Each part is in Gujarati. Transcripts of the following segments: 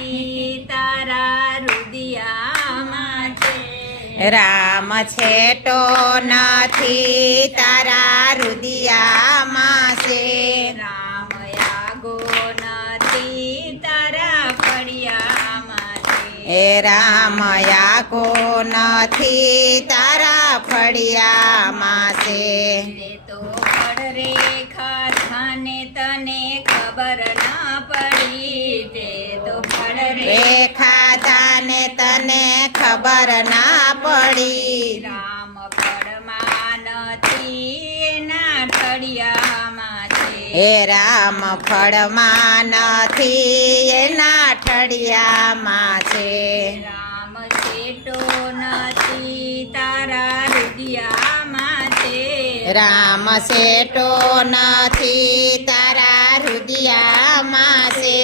નથી તારા રુદિયામાં છે. રામ છેટો નથી તારા રુદિયામાં છે. રામ આગો નથી તારા ફળિયામાં છે. એ રામ આખો નથી તારા ફળિયામાં છે. તે તો ફળ રેખા થાને તને ખબર ના પડી. તે તો ફળ રેખા તાને તને ખબર ના પડી. રામ ફળમાં નથી એના ઠળિયામાં છે. હે રામ ફળમાં નથી એના ઠળિયામાં છે. રામ છેટો નથી તારા રુદિયામાં છે. રામ શેટો નથી તારા રુદિયામાં છે.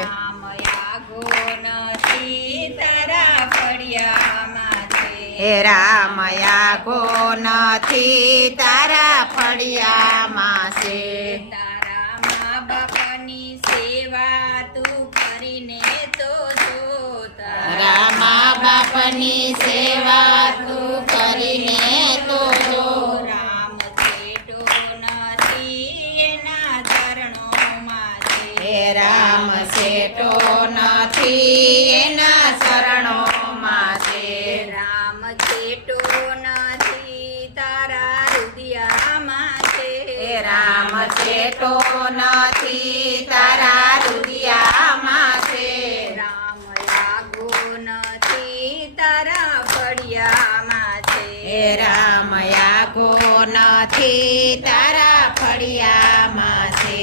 રામ આગો નથી તારા ફળિયામાં છે. હે રામ આખો નથી તારા ફળિયામાં છે. તારા મા બાપની સેવા તું કરીને તો જો. તારા મા બાપની સેવા તું કરીને તો જો. રામ છેટો નથી એના ચરણોમાં છે. હે રામ શેટો નથી એના શરણોમાં છે. રામ છેટો નથી તારા રુદિયામાં છે. હે રામ શેટો નથી તારા રુદિયામાં છે. રામ આગો નથી તારા ફળિયામાં છે. હે રામ આખો નથી તારા ફળિયામાં છે.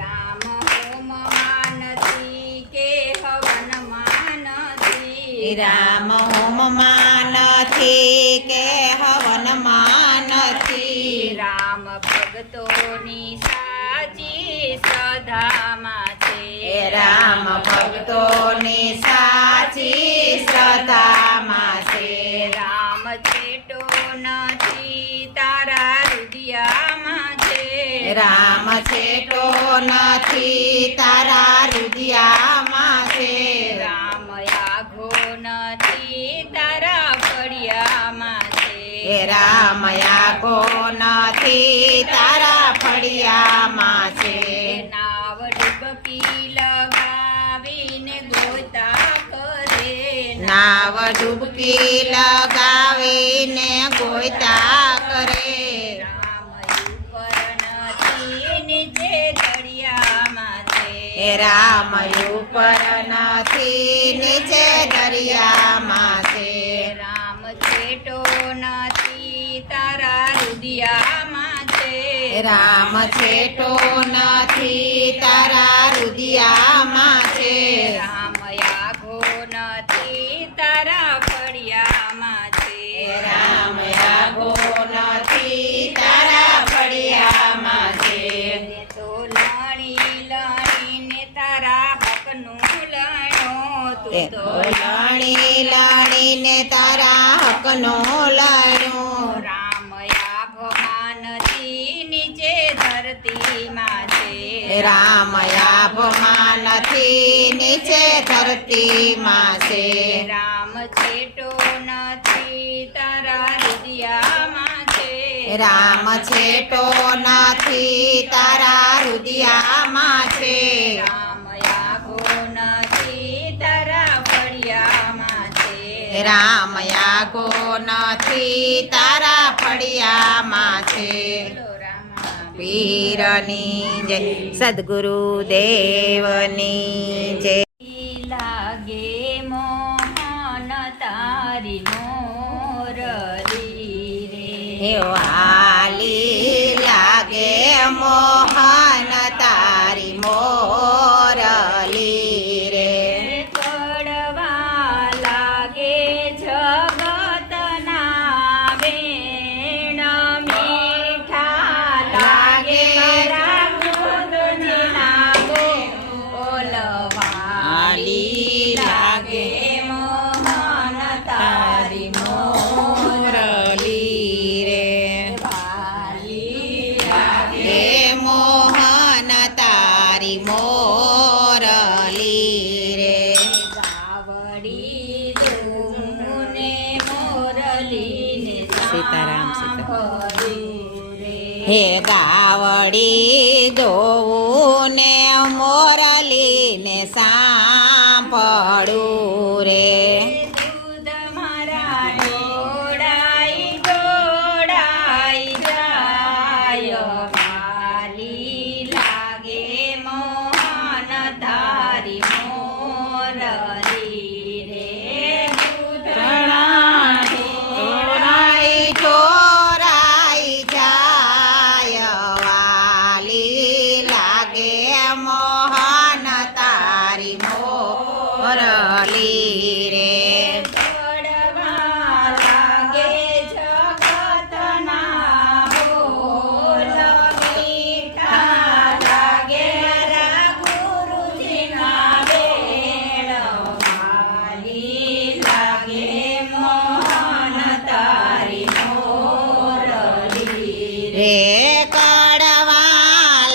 રામ હોમમાં નથી કે હવનમાં નથી. રામ હોમમાં નથી કે હવનમાં નથી. રામ ભક્તોની સાચી શ્રદ્ધામાં છે. હે રામ ભક્તોની સાચી શ્રદ્ધામાં છે. રામ છેટો નથી તારા રુદિયામાં છે. રામ છેટો નથી તારા રુદિયામાં છે. રામ આઘો નથી તારા ફળિયામાં છે. હે રામ આખો નથી તારા ફળિયામાં છે. નાવ ડૂબકી લગાવીને ગોતા કરે. નાવ ડૂબકી લગાવીને ગોયતા કરે. રામ ઉપર નથી નીચે દરિયામાં છે. હે રામ ઉપર નથી નીચે દરિયામાં છે. રામ છેટો નથી તારા રુદિયામાં છે. રામ છેટો નથી તારા રુદિયામાં છે. રામ આગો નથી તારા ફળિયામાં છે. રામ આગો નથી તારા ફળિયામાં છે. તે તો લણી લણીને તારા હકનું લણ્યો. તે તું તો તો લણી લણીને તારા હકનો લણ્યો. રામ આભમાં નથી નીચે ધરતીમાં છે. રામ આભમાં નથી નીચે ધરતીમાં છે. રામ છેટો નથી તારા રુદિયામાં છે. રામ છેટો નથી તારા રુદિયામાં છે. રામ આગો નથી તારા ફળિયામાં છે. રામ આખો નથી તારા ફળિયામાં છે. બોલો રામા પીરની જય સદગુરુ દેવની જય. લાગે મોહન તારી મોરલી રે. હે વાલી લાગે મોહન તારી મોરલી રે. કડવા લાગે જગતના વેણ. મીઠા લાગે રામદૂતના બોલવાલી લાગે મોહન તારી મોરલી રે. હે ગાવડી જોવું ને મોરલીને સાંભળું રે દૂધ મારા ઢોળાઈ ઢોળાઈ જાય વાલી લાગે મોહન તારી મોરલી રે દૂધ ઢોળાઈ ઢોળાઈ જાય વાલી લાગે મોહન તારી મોરલી રે પડવા લાગે જગતના બોલ મીઠા લાગે રા ગુરુજીના વેણ વાલી લાગે મોહન તારી મોરલી રે કડવા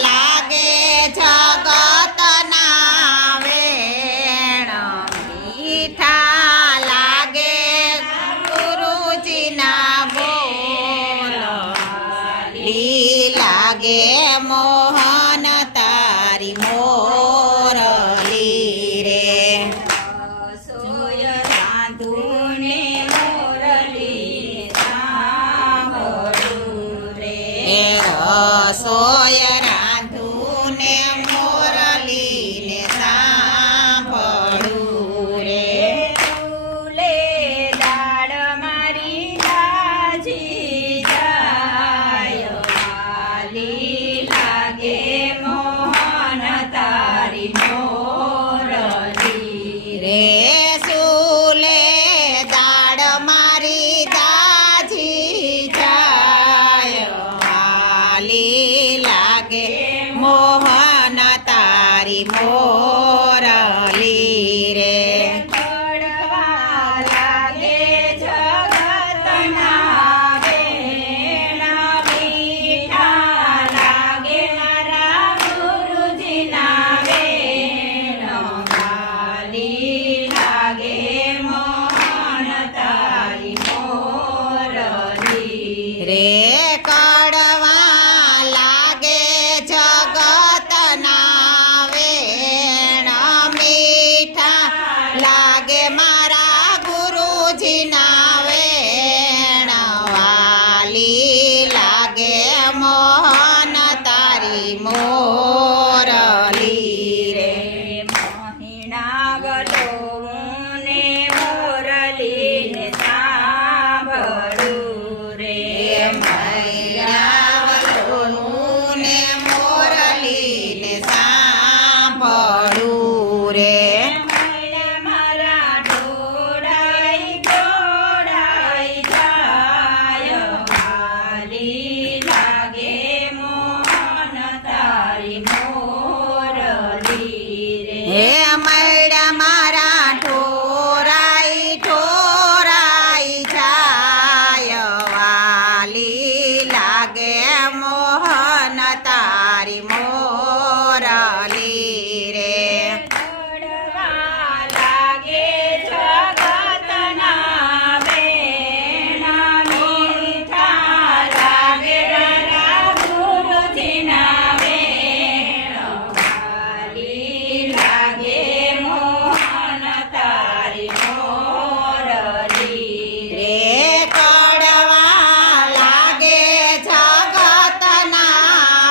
લાગે જગતના વેણ મીઠા લાગે ગુરુજીના બોલ લી લાગે મોહન તારી મોરલી રે સોય સાંધુને મોરલી સાંભળું રે એ રસોય રાંધું ને મોરલીને સાંભળું રે ફૂલે દાળ મારી દાજી જાય વાલી લાગે મોહન તારી મોરલી રે સુલે દાડ મારી દાજી જાય વાલી લાગે મોહન તારી મોરલી રે પડવા લાગે જગતના વેણ મીઠા લાગે મારા ગુરુજીના વેણ વાલી લાગે મોહન તારી મોરલી રે કડવા લાગે જગતના વેણ મીઠા લાગે મારા ગુરુજીના વેણ વાલી લાગે મોહન તારી મોરલી રે મહિના ગલોને મોરલીને સાંભળું રે મૈરાવલોનું ને મોરલીને સાંભળું રે મૈડા મારા ઢોળાઈ ઢોળાઈ જાય વાલી લાગે મોહન તારી મોરલી રે હે મૈડા મારા ઠોરાઈ ઠોરાઈ જાય વાલી લાગે મોહન તારી મોરલી રે પડવા લાગે જગતના વેણ મીઠા લાગે રા ગુરુજીના વેણ વાલી લાગે મોહન તારી મોરલી રે કડવા લાગે જગતના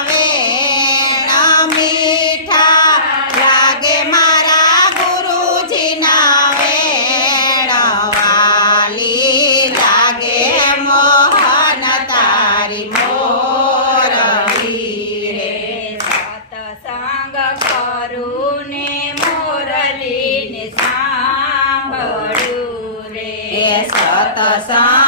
વેણ મીઠા લાગે મારા ગુરુજીના વેણ વાલી લાગે મોહન તારી મોરલી રે સતસંગ કરું ને મોરલીને સાંભળું રે એ સતસંગ